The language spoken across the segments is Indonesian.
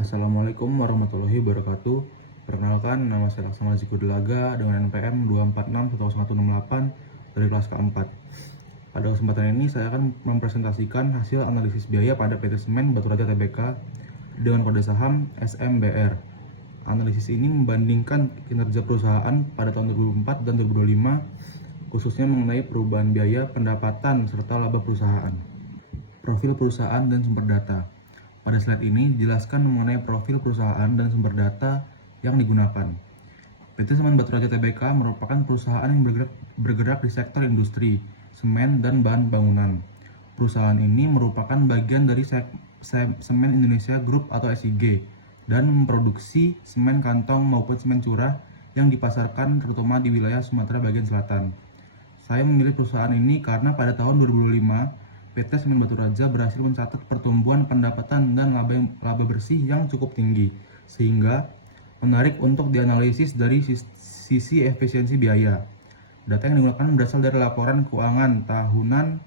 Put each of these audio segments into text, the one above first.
Assalamualaikum warahmatullahi wabarakatuh. Perkenalkan, nama saya Laksana Zikudelaga dengan NPM 2461168 dari kelas keempat. Pada kesempatan ini saya akan mempresentasikan hasil analisis biaya pada PT Semen Baturaja Tbk dengan kode saham SMBR. Analisis ini membandingkan kinerja perusahaan pada tahun 2004 dan 2025, khususnya mengenai perubahan biaya, pendapatan, serta laba perusahaan. Profil perusahaan dan sumber data. Pada slide ini dijelaskan mengenai profil perusahaan dan sumber data yang digunakan. PT Semen Baturaja Tbk merupakan perusahaan yang bergerak di sektor industri, semen, dan bahan bangunan. Perusahaan ini merupakan bagian dari Semen Indonesia Group atau SIG dan memproduksi semen kantong maupun semen curah yang dipasarkan terutama di wilayah Sumatera bagian selatan. Saya memilih perusahaan ini karena pada tahun 2005 PT Semen Baturaja berhasil mencatat pertumbuhan pendapatan dan laba bersih yang cukup tinggi, sehingga menarik untuk dianalisis dari sisi efisiensi biaya. Data yang digunakan berasal dari laporan keuangan tahunan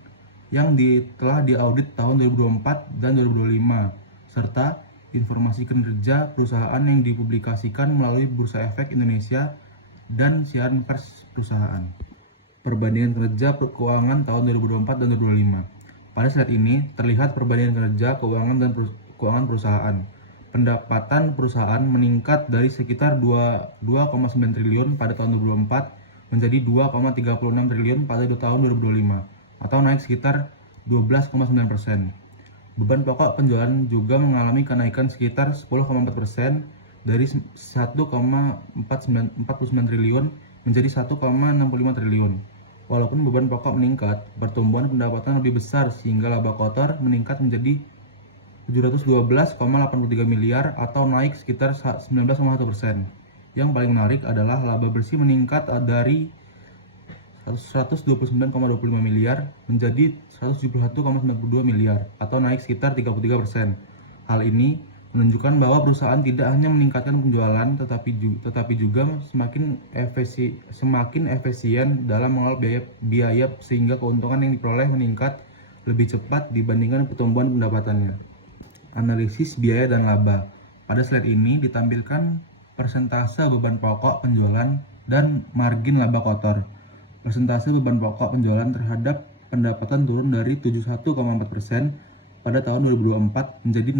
yang telah diaudit tahun 2024 dan 2025, serta informasi kinerja perusahaan yang dipublikasikan melalui Bursa Efek Indonesia dan siaran pers perusahaan. Perbandingan kinerja keuangan tahun 2024 dan 2025. Pada slide ini terlihat perbandingan kinerja keuangan dan keuangan perusahaan. Pendapatan perusahaan meningkat dari sekitar 2,9 triliun pada tahun 2004 menjadi 2,36 triliun pada tahun 2025 atau naik sekitar 12,9%. Beban pokok penjualan juga mengalami kenaikan sekitar 10,4% dari 1,49 triliun menjadi 1,65 triliun. Walaupun beban pokok meningkat, pertumbuhan pendapatan lebih besar sehingga laba kotor meningkat menjadi 712,83 miliar atau naik sekitar 19,1%. Yang paling menarik adalah laba bersih meningkat dari 129,25 miliar menjadi 171,92 miliar atau naik sekitar 33%. Hal ini menunjukkan bahwa perusahaan tidak hanya meningkatkan penjualan tetapi juga semakin efisien dalam mengelola biaya sehingga keuntungan yang diperoleh meningkat lebih cepat dibandingkan pertumbuhan pendapatannya. Analisis biaya dan laba. Pada slide ini ditampilkan persentase beban pokok penjualan dan margin laba kotor. Persentase beban pokok penjualan terhadap pendapatan turun dari 71,4% pada tahun 2024 menjadi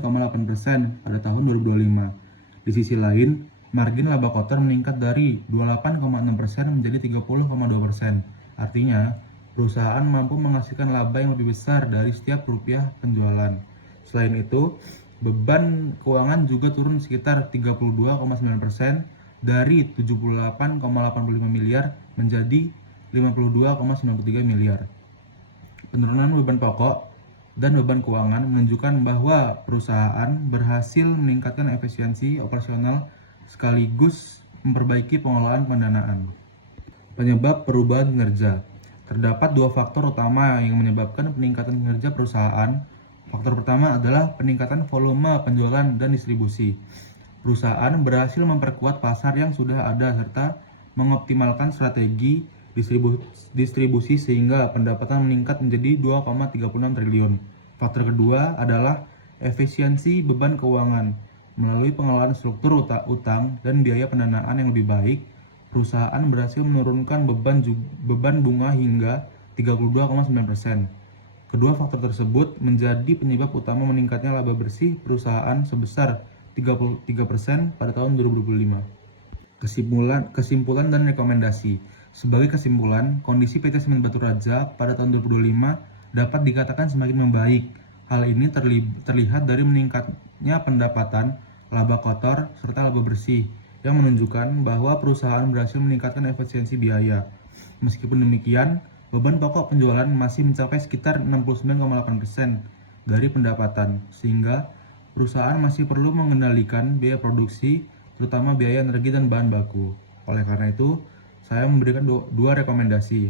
69,8% pada tahun 2025. Di sisi lain, margin laba kotor meningkat dari 28,6% menjadi 30,2%. Artinya, perusahaan mampu menghasilkan laba yang lebih besar dari setiap rupiah penjualan. Selain itu, beban keuangan juga turun sekitar 32,9% dari 78,85 miliar menjadi 52,93 miliar. Penurunan beban pokok dan beban keuangan menunjukkan bahwa perusahaan berhasil meningkatkan efisiensi operasional sekaligus memperbaiki pengelolaan pendanaan. Penyebab perubahan kinerja. Terdapat dua faktor utama yang menyebabkan peningkatan kinerja perusahaan. Faktor pertama adalah peningkatan volume penjualan dan distribusi. Perusahaan berhasil memperkuat pasar yang sudah ada serta mengoptimalkan strategi distribusi sehingga pendapatan meningkat menjadi 2,36 triliun. Faktor kedua adalah efisiensi beban keuangan. Melalui pengelolaan struktur utang dan biaya pendanaan yang lebih baik, perusahaan berhasil menurunkan beban bunga hingga 32,9%. Kedua faktor tersebut menjadi penyebab utama meningkatnya laba bersih perusahaan sebesar 33% pada tahun 2025. Kesimpulan dan rekomendasi. Sebagai kesimpulan, kondisi PT Semen Baturaja pada tahun 2025 dapat dikatakan semakin membaik. Hal ini terlihat dari meningkatnya pendapatan, laba kotor, serta laba bersih, yang menunjukkan bahwa perusahaan berhasil meningkatkan efisiensi biaya. Meskipun demikian, beban pokok penjualan masih mencapai sekitar 69,8% dari pendapatan, sehingga perusahaan masih perlu mengendalikan biaya produksi, terutama biaya energi dan bahan baku. Oleh karena itu, saya memberikan dua rekomendasi.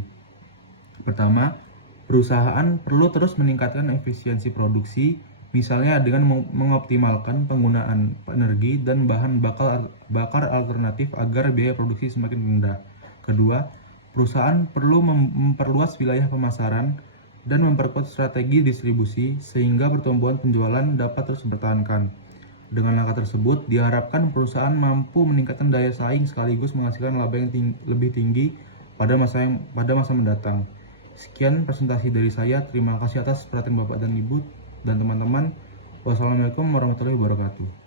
Pertama, perusahaan perlu terus meningkatkan efisiensi produksi, misalnya dengan mengoptimalkan penggunaan energi dan bahan bakar alternatif agar biaya produksi semakin rendah. Kedua, perusahaan perlu memperluas wilayah pemasaran dan memperkuat strategi distribusi sehingga pertumbuhan penjualan dapat terus dipertahankan. Dengan langkah tersebut, diharapkan perusahaan mampu meningkatkan daya saing sekaligus menghasilkan laba yang lebih tinggi pada masa mendatang. Sekian presentasi dari saya. Terima kasih atas perhatian Bapak dan Ibu dan teman-teman. Wassalamualaikum warahmatullahi wabarakatuh.